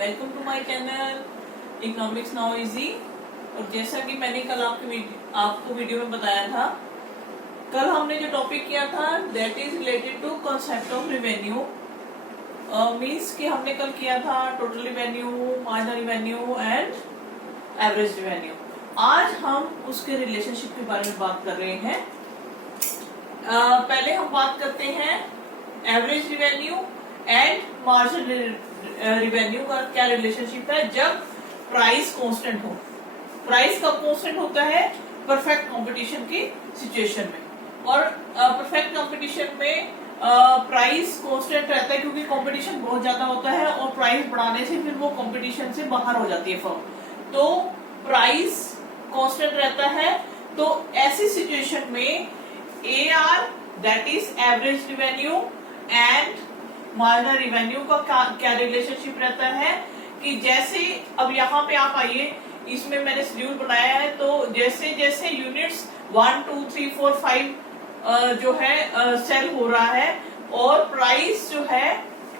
Welcome to my channel Economics Now Easy. और जैसा कि मैंने कल आपको वीडियो में बताया था, कल हमने जो टॉपिक किया था that is related to concept of revenue. Means कि हमने कल किया था total revenue, marginal revenue and average revenue. आज हम उसके रिलेशनशिप के बारे में बात कर रहे हैं। पहले हम बात करते हैं average revenue and marginal revenue का क्या रिलेशनशिप है जब प्राइस कांस्टेंट हो। प्राइस कब कांस्टेंट होता है? परफेक्ट कंपटीशन की सिचुएशन में। और परफेक्ट कंपटीशन में प्राइस कांस्टेंट रहता है क्योंकि कंपटीशन बहुत ज्यादा होता है और प्राइस बढ़ाने से फिर वो कंपटीशन से बाहर हो जाती है फर्म, तो प्राइस कांस्टेंट रहता है। तो ऐसी सिचुएशन में AR that is average revenue and marginal revenue का क्या रिलेशनशिप रहता है कि जैसे अब यहाँ पे आप आइए, इसमें मैंने शेड्यूल बनाया है, तो जैसे जैसे यूनिट्स 1, 2, 3, 4, 5 जो है सेल हो रहा है और प्राइस जो है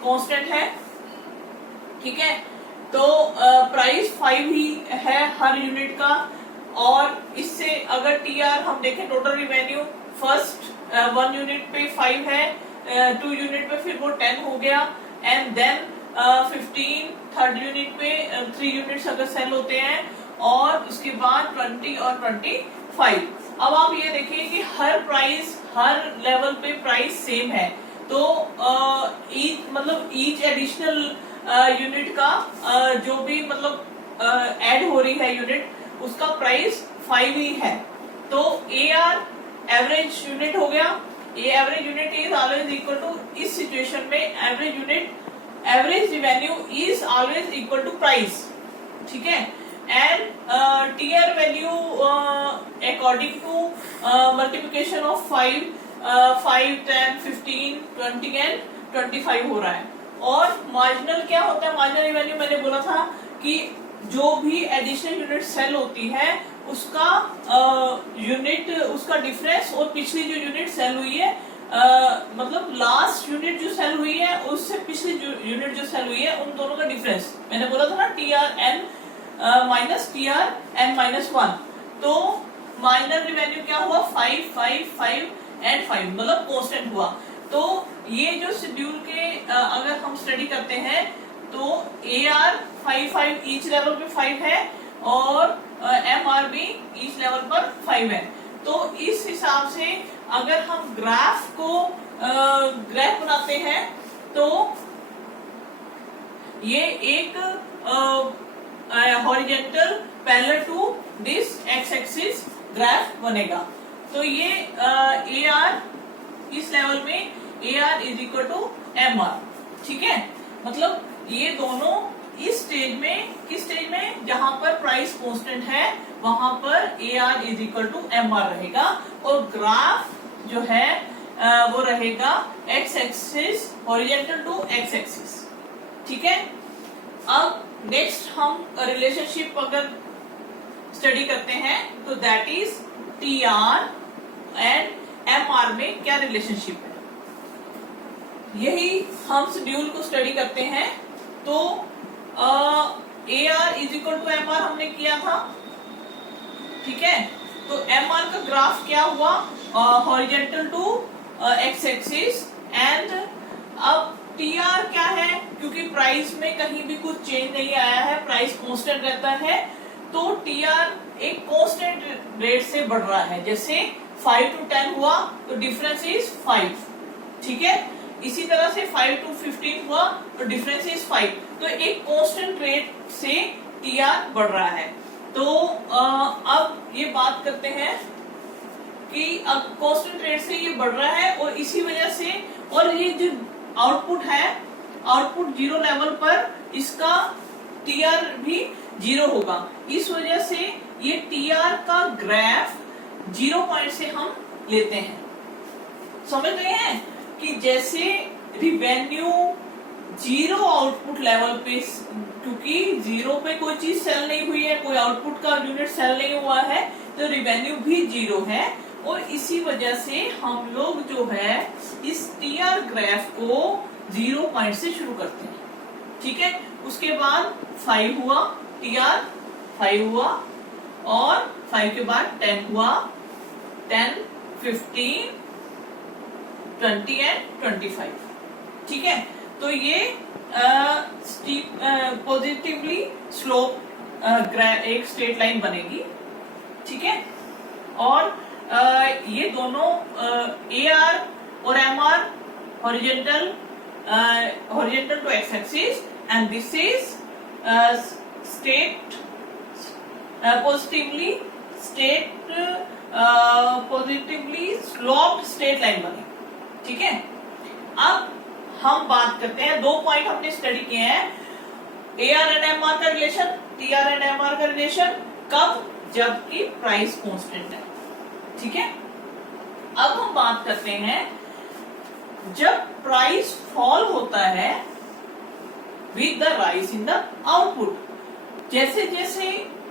कांस्टेंट है, ठीक है। तो प्राइस 5 ही है हर यूनिट का। और इससे अगर TR हम देखें टोटल रिवेन्यू, फर्स्ट 1 यूनिट पे 5 है, 2 यूनिट पे फिर वो 10 हो गया एंड देन 15 थर्ड यूनिट पे 3 यूनिट्स अगर सेल होते हैं और उसके बाद 20 और 25। अब आप ये देखिए कि हर प्राइस हर लेवल पे प्राइस सेम है, तो ईच एडिशनल यूनिट का जो भी मतलब ऐड हो रही है यूनिट, उसका प्राइस 5 ही है। तो AR एवरेज यूनिट हो गया। ये average unit is always equal to, इस सिचुएशन में average revenue is always equal to price, ठीक है। And TR value according to multiplication of 5, 10, 15, 20 and 25 हो रहा है। और मार्जिनल क्या होता है? मार्जिनल रिवेन्यू मैंने बोला था कि जो भी एडिशनल यूनिट सेल होती है उसका यूनिट, उसका डिफरेंस और पिछली जो यूनिट सेल हुई है, मतलब लास्ट यूनिट जो सेल हुई है उससे पिछली यूनिट जो सेल हुई है, उन दोनों का डिफरेंस मैंने बोला था ना, TRN माइनस TRN माइनस 1। तो मार्जिनल रिवेन्यू क्या हुआ? 5, 5, 5 एंड 5, मतलब कांस्टेंट हुआ। तो ये जो शेड्यूल के अगर हम स्टडी करते हैं तो AR 5, 5 ईच लेवल पे 5 है और MR भी ईच लेवल पर 5 है। तो इस हिसाब से अगर हम ग्राफ बनाते हैं तो ये एक horizontal parallel to this x axis graph बनेगा। तो ये AR इस लेवल में AR is equal to MR, ठीक है। मतलब ये दोनों इस स्टेज में, किस स्टेज में? जहां पर प्राइस कांस्टेंट है वहां पर AR is equal to MR रहेगा और ग्राफ जो है वो रहेगा x axis horizontal to x axis, ठीक है। अब नेक्स्ट हम रिलेशनशिप अगर स्टडी करते हैं तो that is TR and MR में क्या रिलेशनशिप है, यही हम शेड्यूल को स्टडी करते हैं। तो AR is equal to MR हमने किया था, ठीक है। तो MR का ग्राफ क्या हुआ? Horizontal to x axis. And अब TR क्या है? क्योंकि प्राइस में कहीं भी कुछ चेंज नहीं आया है, प्राइस कांस्टेंट रहता है, तो TR एक कांस्टेंट रेट से बढ़ रहा है। जैसे 5 to 10 हुआ तो डिफरेंस इज 5, ठीक है। इसी तरह से 5 to 15 हुआ तो डिफरेंस इज 5। तो एक कांस्टेंट रेट से TR बढ़ रहा है। तो अब ये बात करते हैं कि अब कांस्टेंट रेट से ये बढ़ रहा है और इसी वजह से, और ये जो आउटपुट है, आउटपुट 0 लेवल पर इसका TR भी 0 होगा। इस वजह से ये TR का ग्राफ 0 पॉइंट से हम लेते हैं। समझ गए हैं कि जैसे रिवेन्यू 0 आउटपुट लेवल पे, क्योंकि 0 पे कोई चीज सेल नहीं हुई है, कोई आउटपुट का यूनिट सेल नहीं हुआ है, तो रिवेन्यू भी 0 है। और इसी वजह से हम लोग जो है इस TR ग्राफ को 0 पॉइंट से शुरू करते हैं, ठीक है। उसके बाद 5 हुआ, TR 5 हुआ, और 5 के बाद 10 हुआ, 10, 15, 20 एंड 25। ठीक है, तो ये पॉजिटिवली स्लोप एक स्ट्रेट लाइन बनेगी। ठीक है, और ये दोनों AR और MR horizontal to x axis, and this is positively sloped straight line बने। ठीक है, अब हम बात करते हैं, 2 पॉइंट हमने स्टडी किए हैं, AR एंड MR का रिलेशन, TR एंड MR का रिलेशन, कब? जबकि प्राइस कांस्टेंट है। ठीक है, अब हम बात करते हैं जब प्राइस फॉल होता है with the rise in the output. जैसे जैसे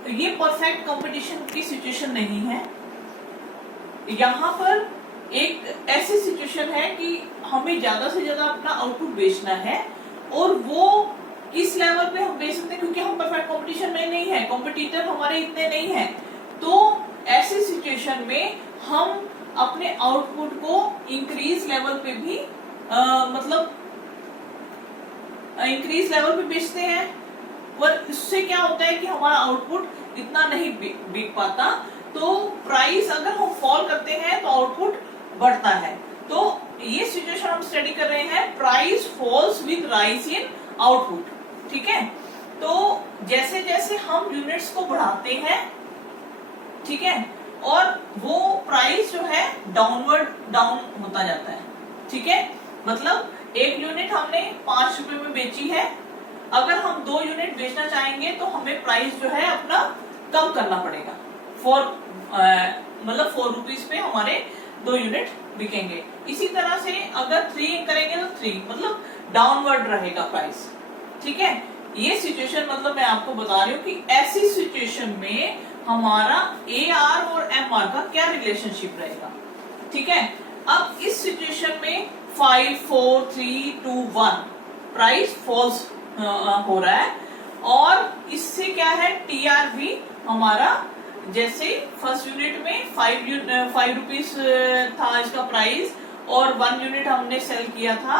ये परफेक्ट कंपटीशन की सिचुएशन नहीं है, यहां पर एक ऐसी सिचुएशन है कि हमें ज्यादा से ज्यादा अपना आउटपुट बेचना है, और वो किस लेवल पे हम बेच सकते हैं, क्योंकि हम परफेक्ट कंपटीशन में नहीं है, कॉम्पिटिटर हमारे इतने नहीं है। तो ऐसी सिचुएशन में हम अपने आउटपुट को इंक्रीज लेवल पे भी मतलब इंक्रीज लेवल पे बेचते हैं, पर इससे क्या होता है कि हमारा आउटपुट इतना नहीं बिक पाता। तो प्राइस अगर हम फॉल करते हैं तो आउटपुट बढ़ता है। तो ये सिचुएशन हम स्टडी कर रहे हैं, price falls with rise in output. ठीक है, तो जैसे जैसे हम यूनिट्स को बढ़ाते हैं, ठीक है, और वो प्राइस जो है डाउन होता जाता है। ठीक है, मतलब 1 यूनिट हमने 5 रुपए में बेची है, अगर हम 2 यूनिट बेचना चाहेंगे तो हमें प्राइस जो है अपना कम करना पड़ेगा। मतलब 4 रुपीज पे हमारे 2 यूनिट बिकेंगे। इसी तरह से अगर 3 करेंगे तो 3, मतलब डाउनवर्ड रहेगा प्राइस। ठीक है, ये सिचुएशन मतलब मैं आपको बता रही हूँ कि ऐसी सिचुएशन में हमारा AR और MR का क्या रिलेशनशिप रहेगा। ठीक है, अब इस सिचुएशन में 5, 4, 3, 2, 1 प्राइस फॉल्स हो रहा है, और इससे क्या है, TR भी हमारा, जैसे फर्स्ट यूनिट में 5 रुपीज था इसका प्राइस, और 1 यूनिट हमने सेल किया था,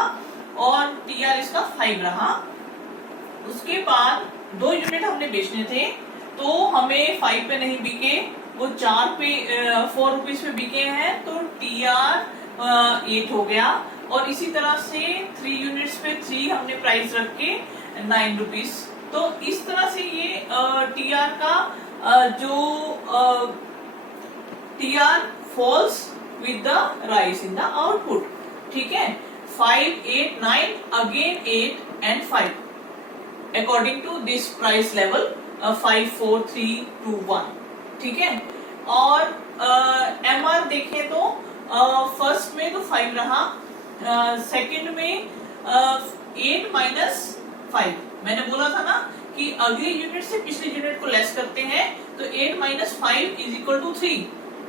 और TR इसका 5 रहा। उसके बाद 2 यूनिट हमने बेचने थे, तो हमें 5 पे नहीं बिके, वो 4 रुपीज पे बिके हैं, तो TR 8 हो गया। और इसी तरह से 3 यूनिट्स पे 3 हमने प्राइस रख के 9 रुपीज। तो इस तरह से ये TR का TR falls with the rise in the output. ठीक है, 5, 8, 9, again 8 and 5 according to this price level, 5, 4, 3, 2, 1। ठीक है, और MR देखें तो फर्स्ट में तो 5 रहा, सेकंड में 8 माइनस 5। मैंने बोला था ना कि अगले यूनिट से पिछले यूनिट को लेस करते हैं, तो 8 माइनस 5 इज इक्वल टू 3।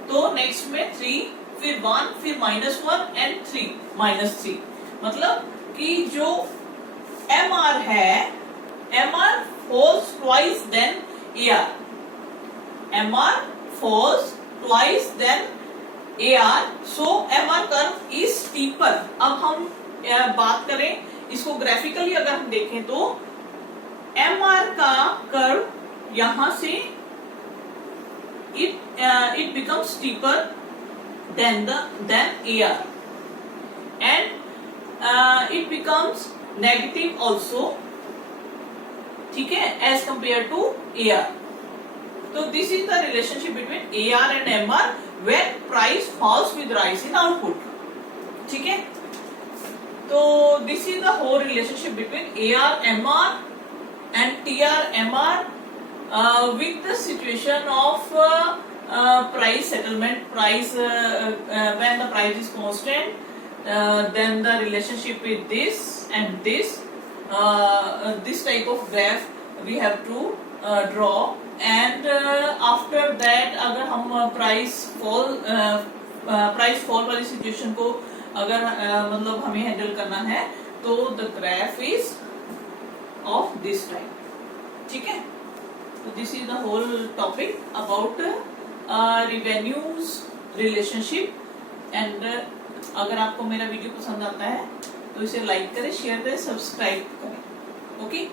तो नेक्स्ट में 3, फिर 1, फिर -1 एंड 3, -3। मतलब कि जो MR है, MR falls twice than AR. MR falls twice than AR. So MR curve is steeper. अब हम बात करें इसको ग्राफिकली, अगर हम देखें तो MR का कर्व यहां से it becomes steeper than AR, and it becomes negative also. ठीक है, as compared to AR. So this is the relationship between AR and MR when price falls with rise in output. ठीक है, तो this is the whole relationship between AR, MR and TR, MR with the situation of price settlement, price when the price is constant, then the relationship with this and this type of graph we have to draw, and after that अगर हम price fall वाली situation को अगर मतलब हमें handle करना है, तो the graph is of this type. ठीक है, तो this is the whole topic about revenues relationship. And अगर आपको मेरा वीडियो पसंद आता है तो इसे लाइक करें, शेयर करें, सब्सक्राइब करें। ओके।